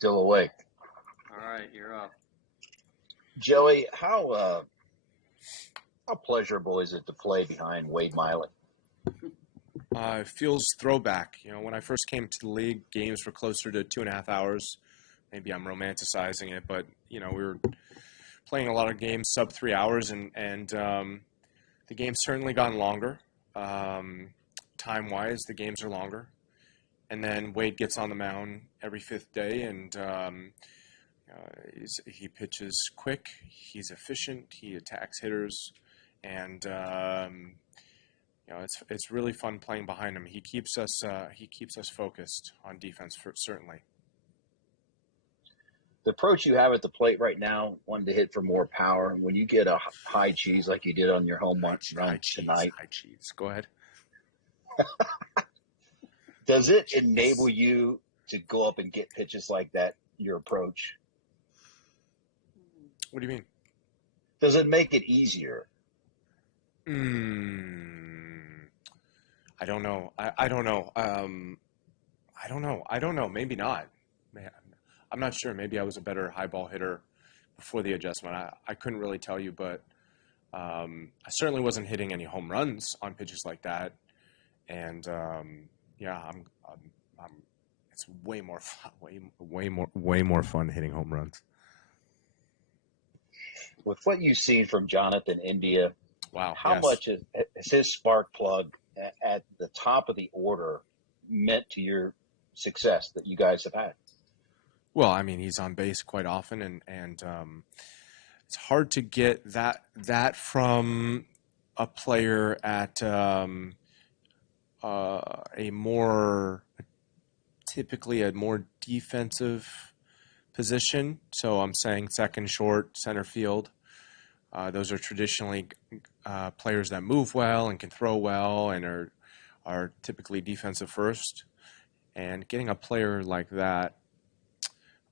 still awake. All right, you're up. Joey, how pleasurable is it to play behind Wade Miley? It feels throwback. When I first came to the league, games were closer to 2.5 hours. Maybe I'm romanticizing it, but we were playing a lot of games sub 3 hours, and the game's certainly gotten longer. Time-wise, the games are longer. And then Wade gets on the mound every fifth day, and he pitches quick. He's efficient. He attacks hitters, and it's really fun playing behind him. He keeps us focused on defense, certainly. The approach you have at the plate right now, wanting to hit for more power, when you get a high cheese like you did on your home run tonight, High cheese. Go ahead. does it enable you to go up and get pitches like that, your approach? What do you mean? Does it make it easier? I don't know. I don't know. I don't know. Maybe not. I'm not sure. Maybe I was a better high ball hitter before the adjustment. I couldn't really tell you, but I certainly wasn't hitting any home runs on pitches like that. And it's way more fun, way more fun hitting home runs. With what you've seen from Jonathan India, wow, how yes. much has his spark plug at the top of the order meant to your success that you guys have had? Well, I mean, he's on base quite often, and it's hard to get that from a player at typically a more defensive position. So I'm saying second, short, center field. Those are traditionally players that move well and can throw well and are typically defensive first. And getting a player like that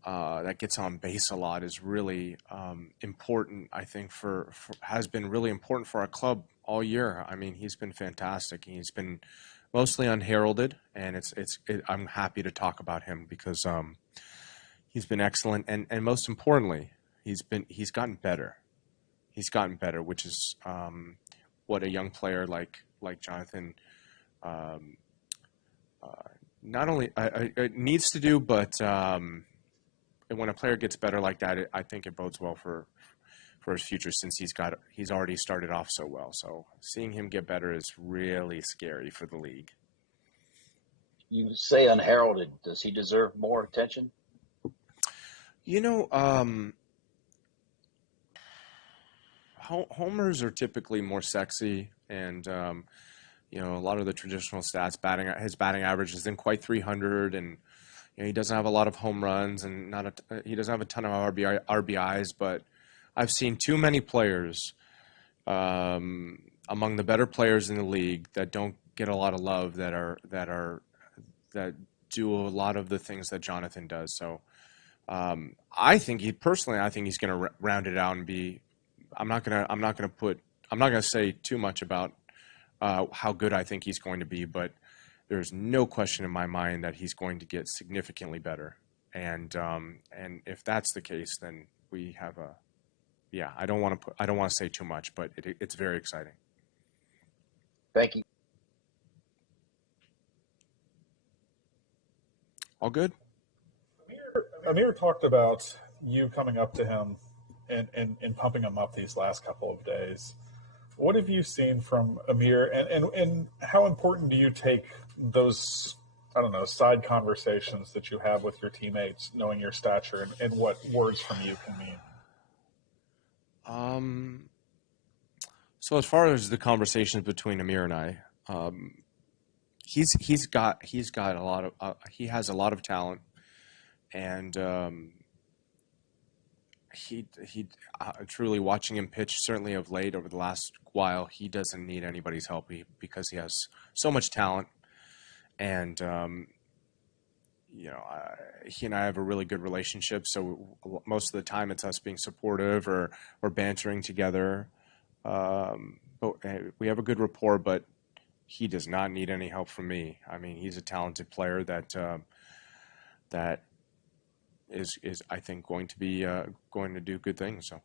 that gets on base a lot is really important. I think has been really important for our club all year. I mean, he's been fantastic. He's been mostly unheralded, and I'm happy to talk about him because he's been excellent, and most importantly, he's gotten better. He's gotten better, which is what a young player like Jonathan not only needs to do, but when a player gets better like that, I think it bodes well for his future since he's already started off so well. So seeing him get better is really scary for the league. You say unheralded. Does he deserve more attention? Homers are typically more sexy, and a lot of the traditional stats, his batting average isn't quite 300, and he doesn't have a lot of home runs, and he doesn't have a ton of RBIs. But I've seen too many players among the better players in the league that don't get a lot of love that do a lot of the things that Jonathan does. So I think he's going to round it out and be. I'm not gonna say too much about how good I think he's going to be, but there's no question in my mind that he's going to get significantly better. And if that's the case, then we have I don't want to say too much, but it's very exciting. Thank you. All good. Amir talked about you coming up to him and pumping him up these last couple of days. What have you seen from Amir, and how important do you take those, side conversations that you have with your teammates, knowing your stature and what words from you can mean? So as far as the conversations between Amir and I, he has a lot of talent, and he truly, watching him pitch, certainly of late over the last while, he doesn't need anybody's help because he has so much talent, and he and I have a really good relationship. So most of the time, it's us being supportive or bantering together. But we have a good rapport, but he does not need any help from me. I mean, he's a talented player that is I think going to do good things. So,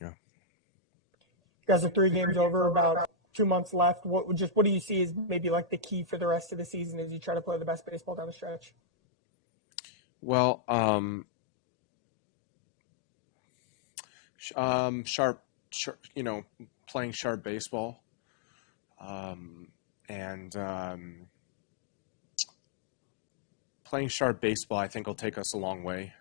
yeah. You guys are 3 games over, about 2 months left. What do you see as maybe like the key for the rest of the season as you try to play the best baseball down the stretch? Well, sharp, playing sharp baseball, and playing sharp baseball, I think will take us a long way.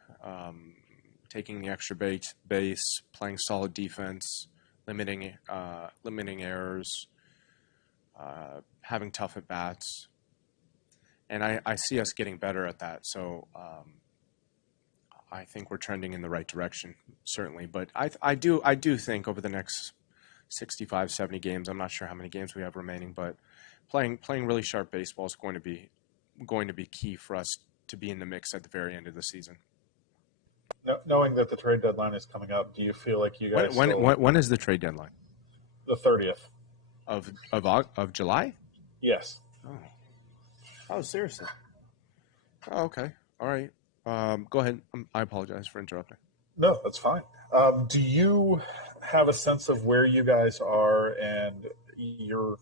Taking the extra base, playing solid defense, limiting errors, having tough at bats, and I see us getting better at that. So I think we're trending in the right direction, certainly. But I do think over the next 65, 70 games, I'm not sure how many games we have remaining, but playing really sharp baseball is going to be key for us to be in the mix at the very end of the season. Knowing that the trade deadline is coming up, do you feel like you guys when is the trade deadline? The 30th of July? Yes. Oh, seriously? Oh, okay. All right. Go ahead. I apologize for interrupting. No, that's fine. Do you have a sense of where you guys are and your,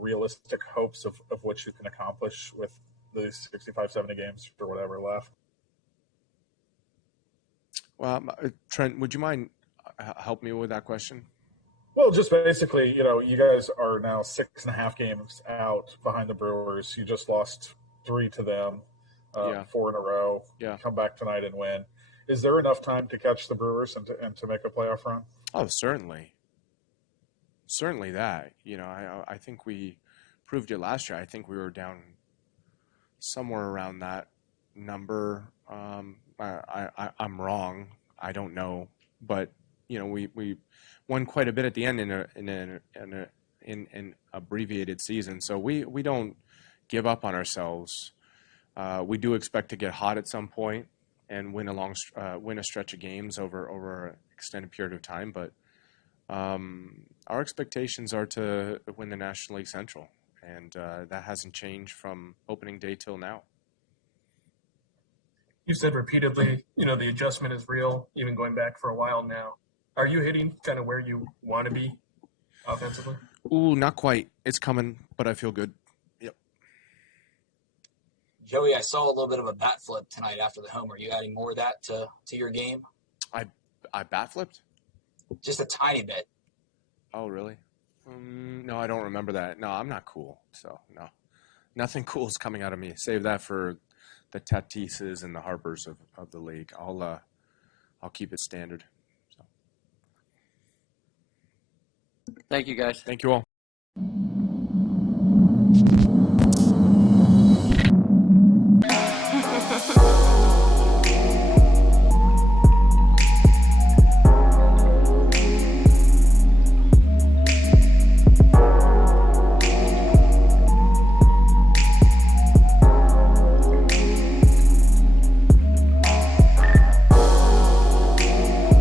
realistic hopes of what you can accomplish with the 65, 70 games or whatever left? Well, Trent, would you mind help me with that question? Well, just basically, you guys are now 6.5 games out behind the Brewers. You just lost 3 to them, 4 in a row. Yeah. Come back tonight and win. Is there enough time to catch the Brewers and to make a playoff run? Oh, certainly. Certainly that. I think we proved it last year. I think we were down somewhere around that number. I'm wrong. I don't know, but we won quite a bit at the end in an abbreviated season. So we don't give up on ourselves. We do expect to get hot at some point and win a stretch of games over an extended period of time. But our expectations are to win the National League Central, and that hasn't changed from opening day till now. You said repeatedly, the adjustment is real, even going back for a while now. Are you hitting kind of where you want to be offensively? Ooh, not quite. It's coming, but I feel good. Yep. Joey, I saw a little bit of a bat flip tonight after the home. Are you adding more of that to your game? I bat flipped? Just a tiny bit. Oh, really? No, I don't remember that. No, I'm not cool. So, no. Nothing cool is coming out of me. Save that for the Tatises and the Harpers of the league. I'll keep it standard. So. Thank you, guys. Thank you all.